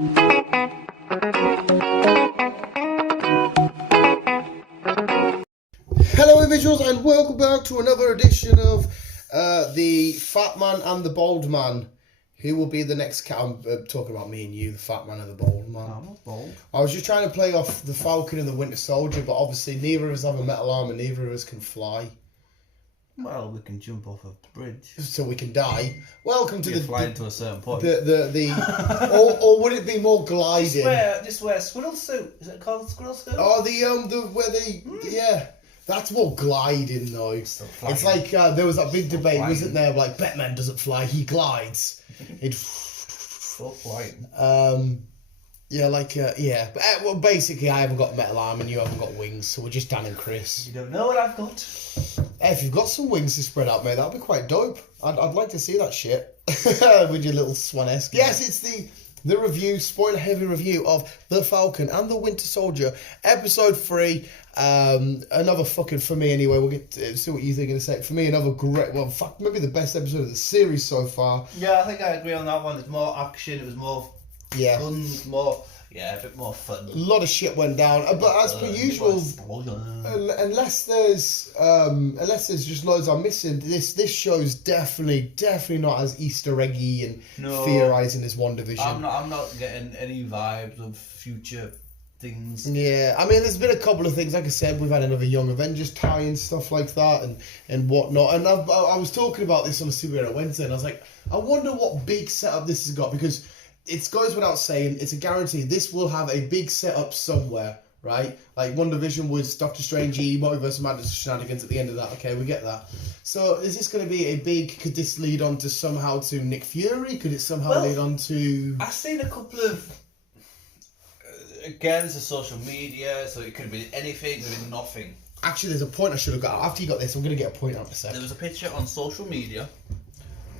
Hello individuals and welcome back to another edition of the Fat Man and the Bald Man. Who will be the next cat? I'm talking about me and you, the Fat Man and the Bald Man. I'm not bald. I was just trying to play off the Falcon and the Winter Soldier, but obviously neither of us have a metal arm and neither of us can fly. Well, we can jump off a bridge. So we can die. Welcome to flying to a certain point. Or would it be more gliding? Just wear a squirrel suit. Is it called a squirrel suit? Oh, yeah. That's more gliding though. It's like there was that big debate, wasn't there? Like Batman doesn't fly, he glides. It. But well, basically, I haven't got a metal arm and you haven't got wings, so we're just Dan and Chris. You don't know what I've got. Hey, if you've got some wings to spread out, mate, that'd be quite dope. I'd like to see that shit with your little swan-esque. Yes, it's the review, spoiler-heavy review of The Falcon and the Winter Soldier, Episode 3. Another fucking, for me anyway, we'll get to see what you think in a sec. For me, another great, maybe the best episode of the series so far. Yeah, I think I agree on that one. It's more action, it was more guns, a bit more fun. A lot of shit went down, but as per usual, unless there's just loads I'm missing, this show's definitely not as Easter eggy and theorising as WandaVision. I'm not getting any vibes of future things. Yeah, I mean, there's been a couple of things. Like I said, we've had another Young Avengers tie and stuff like that, and whatnot. And I was talking about this on a Superhero Wednesday, and I was like, I wonder what big setup this has got, because it goes without saying, it's a guarantee this will have a big setup somewhere, right? Like WandaVision was Doctor Strange, Multiverse of Madness shenanigans at the end of that. Okay, we get that. So is this going to be a big? Could this lead on to somehow to Nick Fury? Could it somehow lead on to? I've seen a couple of. Again, it's a social media, so it could be anything, it could be nothing. Actually, there's a point I should have got. After you got this, I'm going to get a point out in a second. There was a picture on social media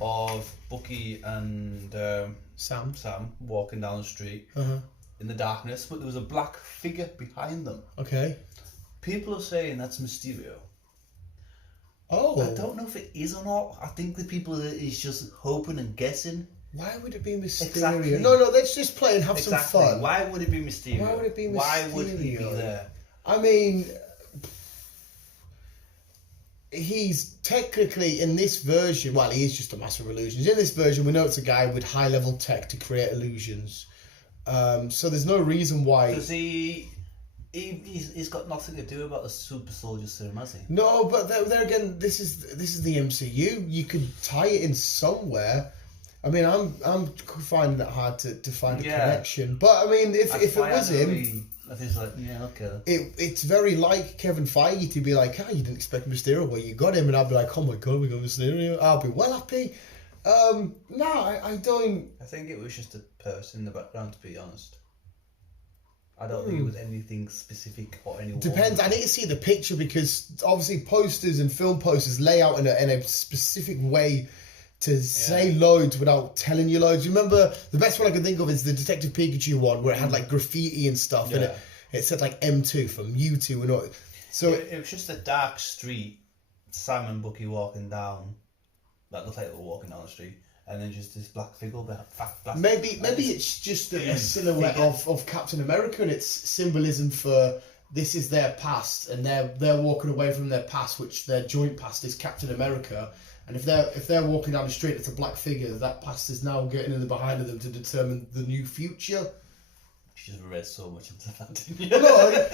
of Bucky and Sam walking down the street in the darkness, but there was a black figure behind them. Okay. People are saying that's Mysterio. Oh. I don't know if it is or not. I think the people is just hoping and guessing. Why would it be Mysterio? Exactly. No, let's just play and have some fun. Why would it be Mysterio? Why would it be Mysterio? Why would he be there? I mean, he's technically in this version, well, he is just a master of illusions. In this version, we know it's a guy with high-level tech to create illusions. So there's no reason why. Does he's got nothing to do about the super soldier serum, has he? No, but there again, this is the MCU. You could tie it in somewhere. I mean, I'm finding it hard to find a connection. But I mean, if it was him, I think it's like, yeah, okay. It's very like Kevin Feige to be like, you didn't expect Mysterio, well, you got him, and I'll be like, oh my god, we got Mysterio. I'll be well happy. I don't. I think it was just a person in the background, to be honest. I don't think it was anything specific or anyone. Depends. I need to see the picture, because obviously posters and film posters lay out in a specific way to say loads without telling you loads. You remember, the best one I can think of is the Detective Pikachu one, where it had like graffiti and stuff, and it said like M2 from Mewtwo and all. So it was just a dark street, Sam and Bucky walking down, that looked like they were walking down the street, and then just this black figure. Maybe it's just a silhouette of Captain America, and it's symbolism for this is their past, and they're walking away from their past, which their joint past is Captain America. And if they're walking down the street, it's a black figure. That past is now getting in the behind of them to determine the new future. You just read so much into that, didn't you? No, it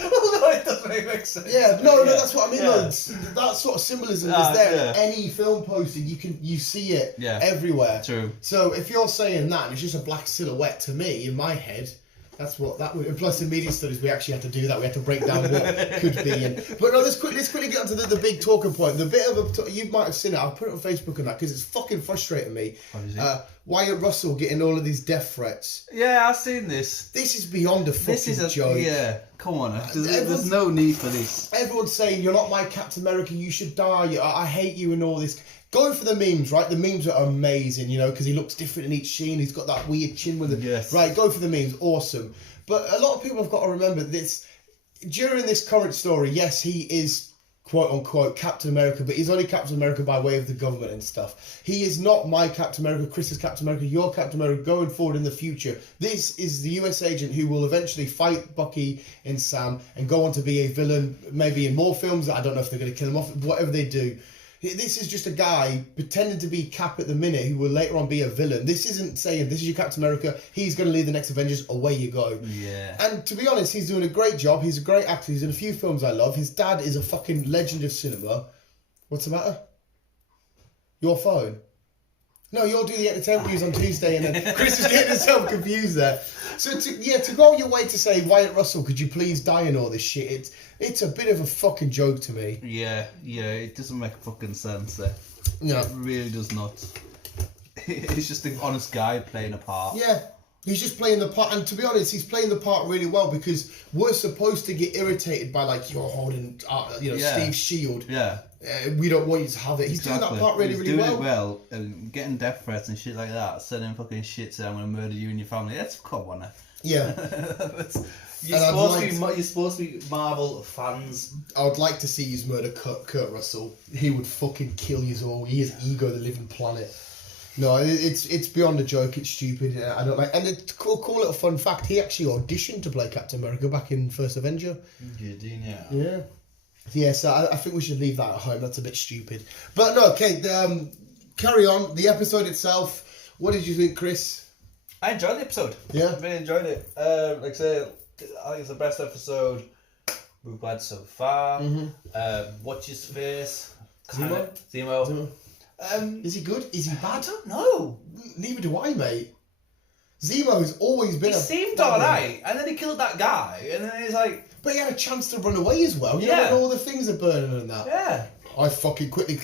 doesn't make sense. Yeah, no, that's what I mean. Yeah. That sort of symbolism is there. Yeah. Any film poster, you see it everywhere. True. So if you're saying that, and it's just a black silhouette to me in my head. That's what that would. And plus, in media studies, we actually had to do that. We had to break down what could be. But no, let's quickly get onto the big talking point. The bit of you might have seen it. I'll put it on Facebook and that, because it's fucking frustrating me. What is it? Wyatt Russell getting all of these death threats. Yeah, I've seen this. This is beyond a fucking joke. Yeah, come on. There's no need for this. Everyone's saying, you're not my Captain America, you should die, I hate you and all this. Going for the memes, right? The memes are amazing, because he looks different in each scene. He's got that weird chin with it. Yes. Right, go for the memes. Awesome. But a lot of people have got to remember this. During this current story, yes, he is quote unquote Captain America, but he's only Captain America by way of the government and stuff. He is not my Captain America, Chris's Captain America, your Captain America going forward in the future. This is the US agent who will eventually fight Bucky and Sam and go on to be a villain, maybe in more films. I don't know if they're going to kill him off, whatever they do. This is just a guy pretending to be Cap at the minute who will later on be a villain. This isn't saying this is your Captain America, he's going to lead the next Avengers, away you go. Yeah. And to be honest, he's doing a great job. He's a great actor. He's in a few films I love. His dad is a fucking legend of cinema. What's the matter? Your phone? No, you'll do the entertainment news on Tuesday, and then Chris is getting himself confused there. So to go your way to say, Wyatt Russell, could you please die and all this shit, it's a bit of a fucking joke to me. Yeah, it doesn't make fucking sense there. No. It really does not. He's just an honest guy playing a part. Yeah, he's just playing the part, and to be honest, he's playing the part really well, because we're supposed to get irritated by, like, you're holding, Steve's shield. Yeah. We don't want you to have it. He's doing that part really, really well. He's doing it well, and getting death threats and shit like that, sending fucking shit saying, I'm going to murder you and your family. That's come on. Yeah. You're supposed to be Marvel fans. I would like to see you murder Kurt Russell. He would fucking kill you all. He is Ego, the living planet. No, it's beyond a joke. It's stupid. I don't like. And it's cool little fun fact. He actually auditioned to play Captain America back in First Avenger. You did, yeah. Yeah. Yeah, so I think we should leave that at home. That's a bit stupid. But no, okay, carry on. The episode itself, what did you think, Chris? I enjoyed the episode. Yeah? I really enjoyed it. Like I said, I think it's the best episode we've had so far. What's his face? Zemo. Is he good? Is he bad? I don't know. Neither do I, mate. Zemo's always been He seemed alright, and then he killed that guy, and then he's like... But he had a chance to run away as well. You know, when all the things are burning and that. Yeah. I fucking quickly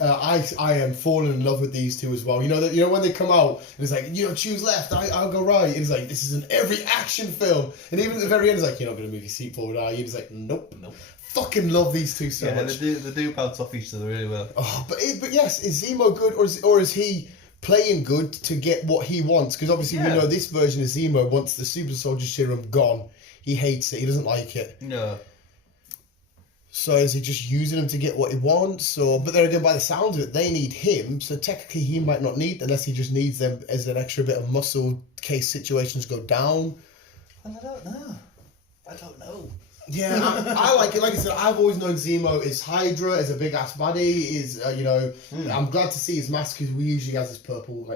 I am falling in love with these two as well. You know when they come out and it's like, choose left, I'll go right. It's like, this is in every action film. And even at the very end, it's like, you're not going to move your seat forward, are you? It's like, nope. Fucking love these two so much. Yeah, they do bounce off each other really well. Oh, but yes, is Zemo good or is he playing good to get what he wants? Because obviously we know this version of Zemo wants the super soldier serum gone. He hates it. He doesn't like it. No. So is he just using him to get what he wants? But then again, by the sound of it, they need him. So technically, he might not need, unless he just needs them as an extra bit of muscle in case situations go down. Well, I don't know. Yeah, I like it. Like I said, I've always known Zemo is Hydra, is a big ass baddie. I'm glad to see his mask because we usually has this purple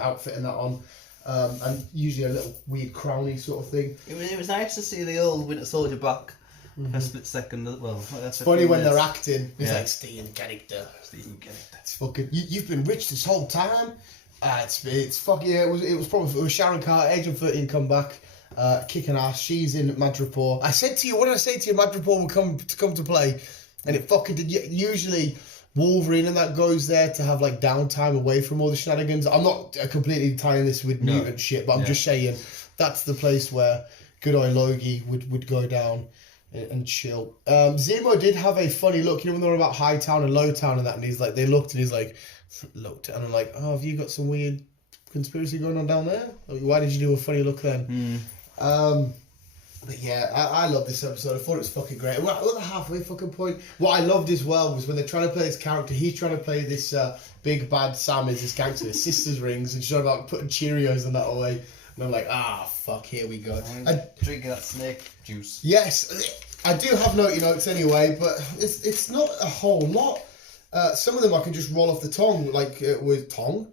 outfit and that on. And usually a little weird crowny sort of thing. It was nice to see the old Winter Soldier back for a split second. Well, it's funny when they're acting. It's like, stay in character. It's fucking. You've been rich this whole time. It's fucking. Yeah, it was Sharon Carter, Agent 13 come back, kicking ass. She's in Madripoor. I said to you, what did I say to you? Madripoor will come to play, and it fucking did. Usually Wolverine and that goes there to have like downtime away from all the shenanigans. I'm not completely tying this with mutant shit, but I'm just saying that's the place where good old Logie would go down and chill. Zemo did have a funny look, when they were about High Town and Low Town and that, and they looked and he's like, looked, and I'm like, oh, have you got some weird conspiracy going on down there? Why did you do a funny look then? But yeah, I love this episode. I thought it was fucking great. We're at the halfway fucking point. What I loved as well was when they're trying to play this character, he's trying to play this big bad Sam is this gangster, his sister's rings, and she's trying about putting Cheerios and that away. And I'm like, fuck, here we go. Drinking that snake juice. Yes, I do have naughty notes anyway, but it's not a whole lot. Some of them I can just roll off the tongue, like with Tongue.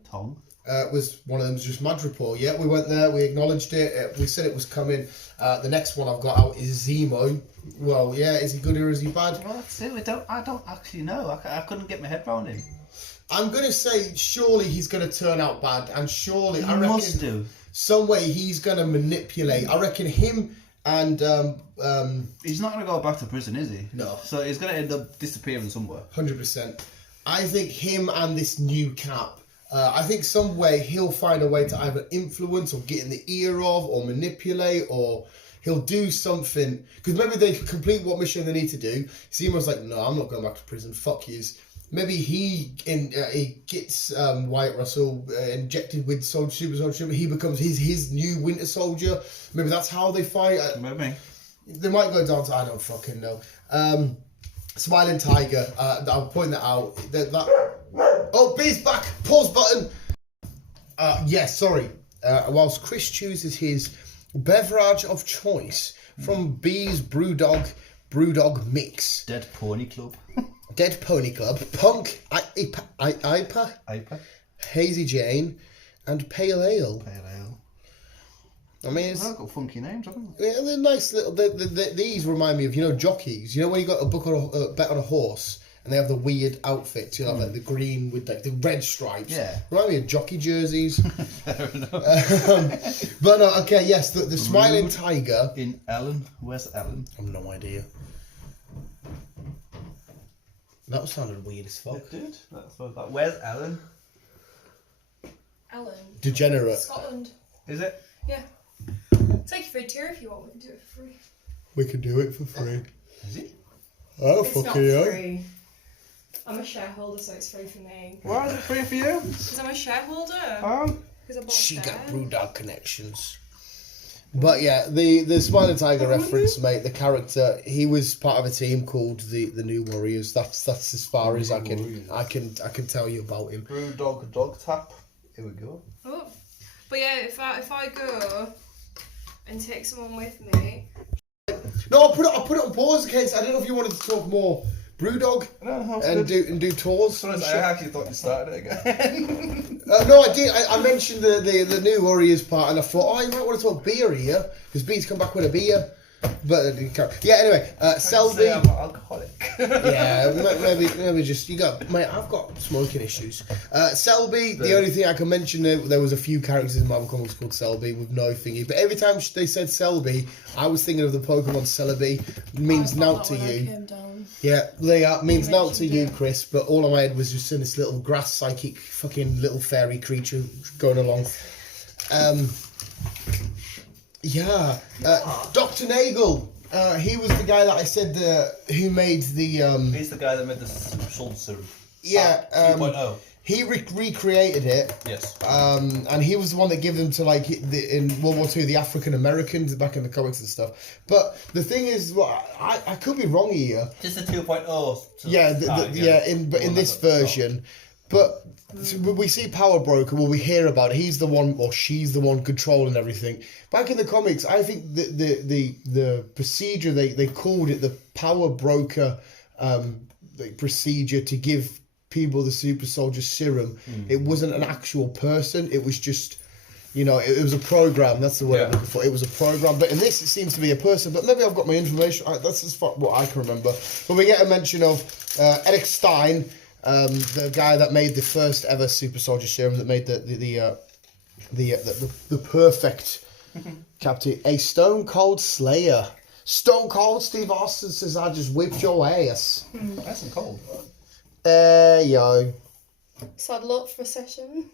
Was one of them just Madripoor. Yeah, we went there, we acknowledged it, we said it was coming. The next one I've got out is Zemo. Well, yeah, is he good or is he bad? Well, that's it. I don't actually know. I couldn't get my head around him. I'm going to say surely he's going to turn out bad, and surely I reckon must do. Some way he's going to manipulate. I reckon him and he's not going to go back to prison, is he? No. So he's going to end up disappearing somewhere. 100%. I think him and this new Cap. I think some way he'll find a way to either influence or get in the ear of or manipulate, or he'll do something. Because maybe they complete what mission they need to do. Zemo's like, no, I'm not going back to prison. Fuck yous. Maybe he gets Wyatt Russell injected with super soldier. He becomes his new Winter Soldier. Maybe that's how they fight. Maybe. They might go down to, I don't fucking know. Smiling Tiger. I'll point that out. Oh, B's back. Pause button. Yes, sorry. Whilst Chris chooses his beverage of choice from B's Brewdog Mix. Dead Pony Club. Dead Pony Club. Punk. IPA. Hazy Jane. And Pale Ale. I mean, They've got funky names, haven't they? Yeah, they're nice little. These remind me of, jockeys. You know when you got a book on a bet on a horse and they have the weird outfits, like the green with like the red stripes. Yeah. Remind me of jockey jerseys. Fair enough. But okay, yes, the Smiling Tiger. In Ellen. Where's Ellen? I've no idea. That sounded weird as fuck. It did. That's what that. Where's Ellen? Ellen. Degenerate. Scotland. Is it? Yeah. Take you for a tour if you want. We can do it for free. We can do it for free. Is it? Oh, It's not fuck yeah. free. I'm a shareholder, so it's free for me. Why is it free for you? Because I'm a shareholder. Because I bought She got shares. Brewdog connections. But yeah, the Smiling Tiger reference, mate. The character, he was part of a team called the New Warriors. That's as far as I can tell you about him. Brewdog Dog Tap. Here we go. Oh. But yeah, if I go and take someone with me. No, I'll put it on pause in case. I don't know if you wanted to talk more Brewdog and do tours. I actually thought you started it again. No, I did. I mentioned the New Warriors part, and I thought, you might want to talk beer here because B's come back with a beer. But yeah, anyway, Selby. I'm an alcoholic. Yeah, maybe just mate. I've got smoking issues. Selby. The only thing I can mention there was a few characters in Marvel Comics called Selby with no thingy. But every time they said Selby, I was thinking of the Pokemon Celebi. Means naught to you. Yeah, they are means naught to you, Chris. But all in my head was just in this little grass psychic fucking little fairy creature going along. Yeah, Dr. Nagel. He was the guy that I said who made the. He's the guy that made the salt serum. Yeah, 2.0. He recreated it. Yes. And he was the one that gave them to in World War II the African Americans back in the comics and stuff. But the thing is, I could be wrong here. Just the 2.0. Yeah, in this version. But we see Power Broker, we hear about it. He's the one, or she's the one controlling everything. Back in the comics, I think the procedure, they called it the Power Broker the procedure to give people the super soldier serum. It wasn't an actual person. It was just, it was a program. That's the word I'm looking for. It was a program. But in this, it seems to be a person. But maybe I've got my information. That's as far what I can remember. But we get a mention of Eric Stein, the guy that made the first ever super soldier serum, that made the perfect captain, a Stone Cold Slayer. Stone Cold Steve Austin says, "I just whipped your ass." Nice and cold. Yo. Saddle up for a session.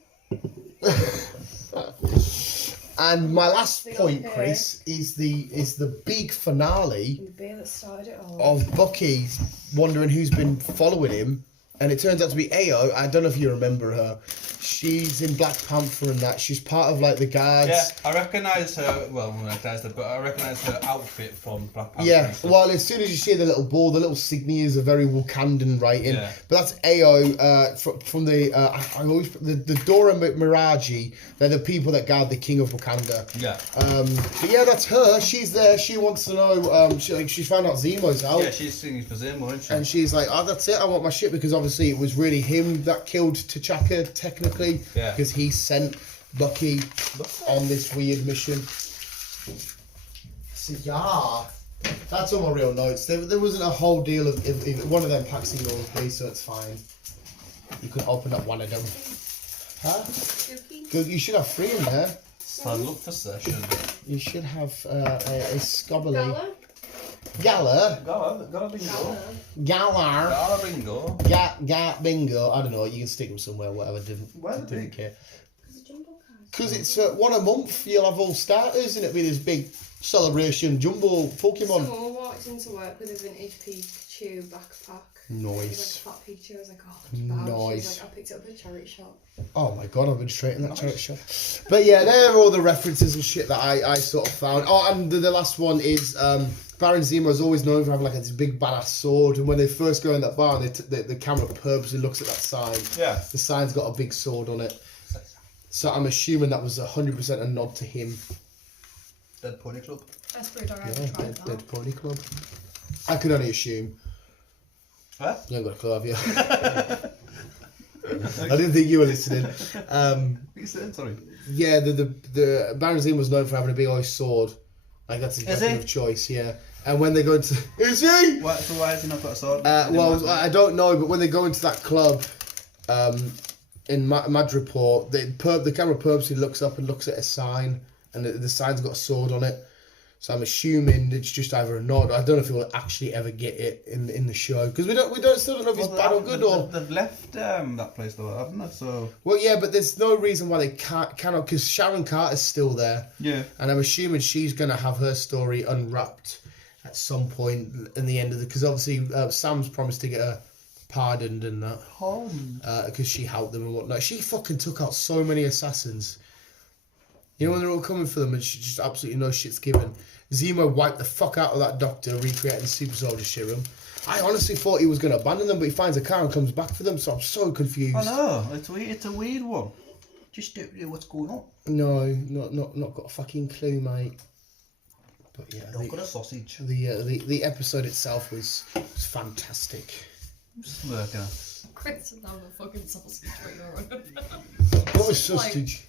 And my last point, Chris, is the big finale The beer that started it all. of Bucky wondering who's been following him. And it turns out to be Ao. I don't know if you remember her. She's in Black Panther and that. She's part of the guards. Yeah, I recognise her. Well, I recognise her, but I recognise her outfit from Black Panther. Yeah, well, as soon as you see the little ball, the little signias are very Wakandan writing. Yeah. But that's Ao from the the Dora Miraji. They're the people that guard the king of Wakanda. Yeah. But yeah, that's her. She's there. She wants to know. She found out Zemo's out. Yeah, she's singing for Zemo, isn't she? And she's like, "Oh, that's it. I want my shit," because obviously it was really him that killed T'Chaka technically. Yeah. Because he sent Bucky on this weird mission. So yeah, that's all my real notes. There wasn't a whole deal of if one of them packs in yours, please, so it's fine. You can open up one of them. Huh? Good. You should have 3 in there. So look for session. You should have a scobbly. Gala? Gala bingo. Galar. Gala bingo. Bingo. I don't know. You can stick them somewhere. Whatever. Didn't care. Because it's one a month. You'll have all starters, and it'll be this big celebration jumbo Pokemon. Someone walked into work with a vintage Pikachu backpack. Nice. Like, fat Pikachu. I was like, oh, nice. She was like, I picked it up at a charity shop. Oh my god, I've been straight in that charity shop. But yeah, they're all the references and shit that I sort of found. Oh, and the last one is Baron Zemo is always known for having like this big badass sword, and when they first go in that bar, the camera purposely looks at that sign. Yeah. The sign's got a big sword on it. So I'm assuming that was 100% a nod to him. Dead Pony Club. That's pretty alright. Yeah, Dead Pony Club. I could only assume. Huh? You ain't got a clue, have you? I didn't think you were listening. What you saying? Sorry. Yeah, the Baron Zemo was known for having a big old sword. Like that's his Is weapon he? of choice. Yeah, and when they go into, is he? So why has he not got a sword? Well, I don't know, but when they go into that club, in Madripoor, the camera purposely looks up and looks at a sign, and the sign's got a sword on it. So I'm assuming it's just either a nod. I don't know if we'll actually ever get it in the show because we still don't know if it's bad or good or. They've left that place though, haven't they? So. Well, yeah, but there's no reason why they cannot because Sharon Carter's still there. Yeah. And I'm assuming she's gonna have her story unwrapped at some point in the end of the because obviously Sam's promised to get her pardoned and that because she helped them and whatnot. She fucking took out so many assassins. You know when they're all coming for them and she just absolutely no shit's given. Zemo wiped the fuck out of that doctor recreating the super soldier serum. I honestly thought he was going to abandon them, but he finds a car and comes back for them, so I'm so confused. I know, it's a weird one. Just don't know what's going on. No, not got a fucking clue, mate. But yeah, Not got a sausage. The episode itself was fantastic. Smirking. Chris doesn't have a fucking sausage right now. What was sausage?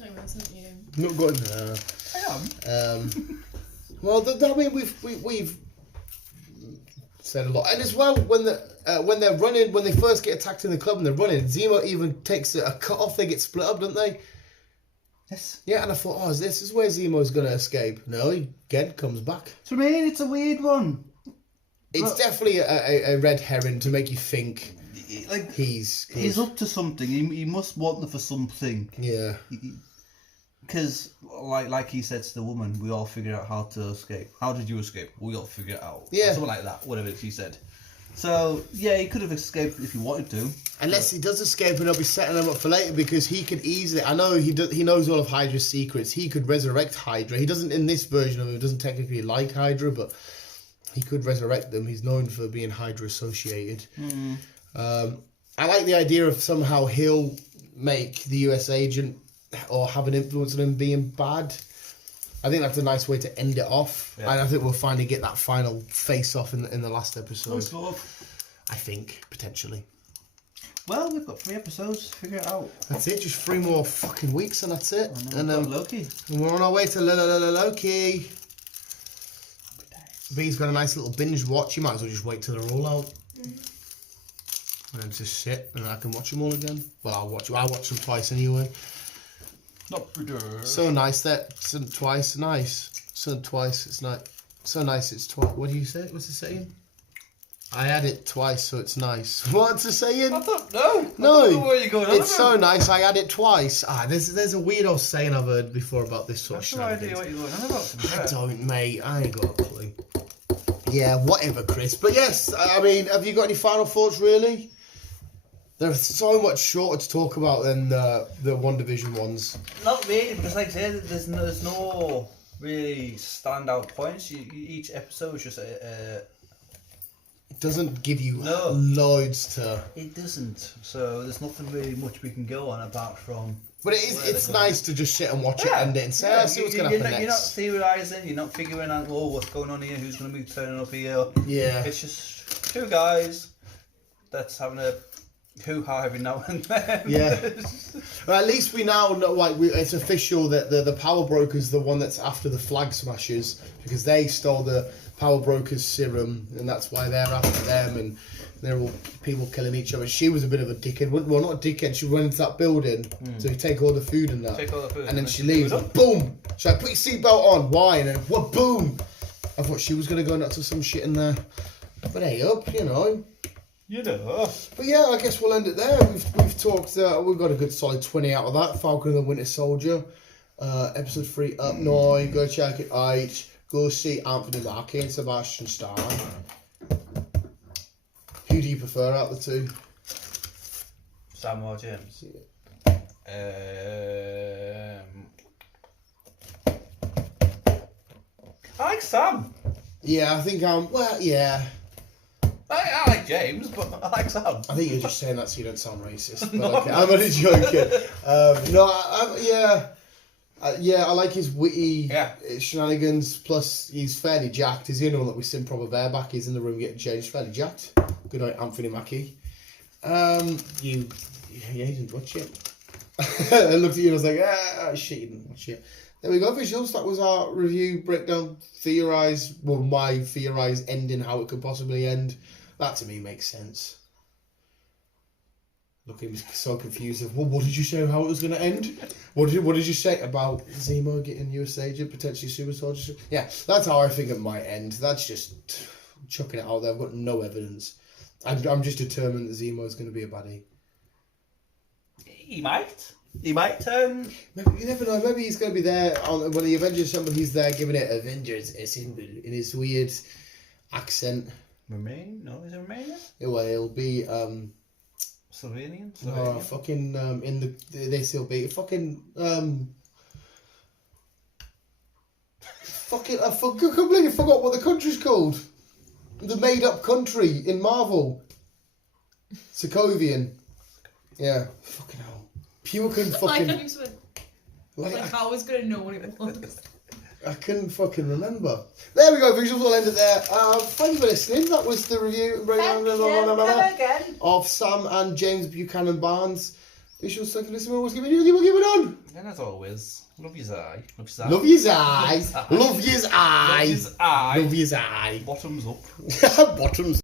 No, it wasn't you. Not got no. I am. Well, I mean, we've said a lot, and as well when they're running, when they first get attacked in the club and they're running, Zemo even takes a cut off. They get split up, don't they? Yes. Yeah, and I thought, oh, this is where Zemo's gonna escape. No, he again comes back. To me, it's a weird one. It's definitely a red herring to make you think like he's up to something. He must want them for something. Yeah. Because, like he said to the woman, we all figured out how to escape. How did you escape? We all figured it out. Yeah. Something like that, whatever she said. So, yeah, he could have escaped if he wanted to. Unless he does escape and he'll be setting them up for later because he could easily... I know he knows all of Hydra's secrets. He could resurrect Hydra. He doesn't, in this version of him, doesn't technically like Hydra, but he could resurrect them. He's known for being Hydra associated. I like the idea of somehow he'll make the US agent or have an influence on him being bad. I think that's a nice way to end it off. Yeah. And I think we'll finally get that final face-off in the last episode. I think, potentially. Well, we've got 3 episodes to figure it out. That's it, just 3 more fucking weeks and that's it. And then Loki. And we're on our way to Loki. B's got a nice little binge watch. You might as well just wait till they're all out. And then just sit and I can watch them all again. Well, I'll watch them twice anyway. Not pretty. So nice that twice nice. So twice it's not so nice it's twice. What do you say? What's the saying? I had it twice, so it's nice. What's the saying? I don't know. No. I don't know where you're going. It's so nice. I had it twice. There's a weird old saying I've heard before about this sort of shit. I have no idea what you're going on about. I don't, mate. I ain't got a clue. Yeah, whatever, Chris. But yes, I mean, have you got any final thoughts? Really? There's so much shorter to talk about than the WandaVision ones. Not really, because like I said, there's no really standout points. Each episode is just it doesn't give you loads to. It doesn't. So there's nothing really much we can go on apart from. But it's nice to just sit and watch it end it and say, see what's going to happen next. You're not theorising, you're not figuring out, what's going on here, who's going to be turning up here. Yeah. It's just 2 guys that's having a hoo-ha every now and then. Yeah. Well, at least we now know, it's official that the Power Broker's the one that's after the Flag Smashers because they stole the Power Broker's serum and that's why they're after them and they're all people killing each other. She was a bit of a dickhead. Well, not a dickhead. She went into that building to take all the food and that. And then she leaves and boom. She's like, put your seatbelt on. Why? And then what? Boom. I thought she was going to go nuts with some shit in there. But hey up, you know. But yeah, I guess we'll end it there. We've talked. We've got a good solid 20 out of that. Falcon and the Winter Soldier, episode 3 up now. Go check it out. go see Anthony Mackie and Sebastian Stan. Who do you prefer out of the two? Sam or James? I like Sam. Yeah, I think well, yeah. I like James, but I like Sam. I think you're just saying that so you don't sound racist. But okay, I'm only joking. I like his witty shenanigans. Plus, he's fairly jacked. He's the only one that we've seen proper bareback. He's in the room getting changed. Fairly jacked. Good night, Anthony Mackie. He didn't watch it. I looked at you and I was like, shit, you didn't watch it. There we go, visuals. That was our review, breakdown, my theorised ending, how it could possibly end. That to me makes sense. Look, he was so confused. Well, what did you say how it was going to end? What did you say about Zemo getting US agent, potentially suicide? Yeah, that's how I think it might end. That's just chucking it out there. I've got no evidence. I'm just determined that Zemo is going to be a baddie. He might. Maybe, you never know. Maybe he's going to be there when the Avengers Assemble. He's there giving it Avengers Assemble in his weird accent. Romanian? No, is it Romanian? Yeah, well, he'll be Slovenian? no, fucking in this he'll be fucking fucking I completely forgot what the country's called. The made up country in Marvel. Sokovian. Yeah. Fucking hell. Pukin fucking. I was gonna know what it was. I couldn't fucking remember. There we go, visuals. We'll end it there. Thank you for listening. That was the review of Sam and James Buchanan Barnes. Visuals. Thank you for listening. We'll give it on. And as always, love yous eye. Love yous eye. Love yous eye. Love yous eye. Love yous eye. Bottoms up. Bottoms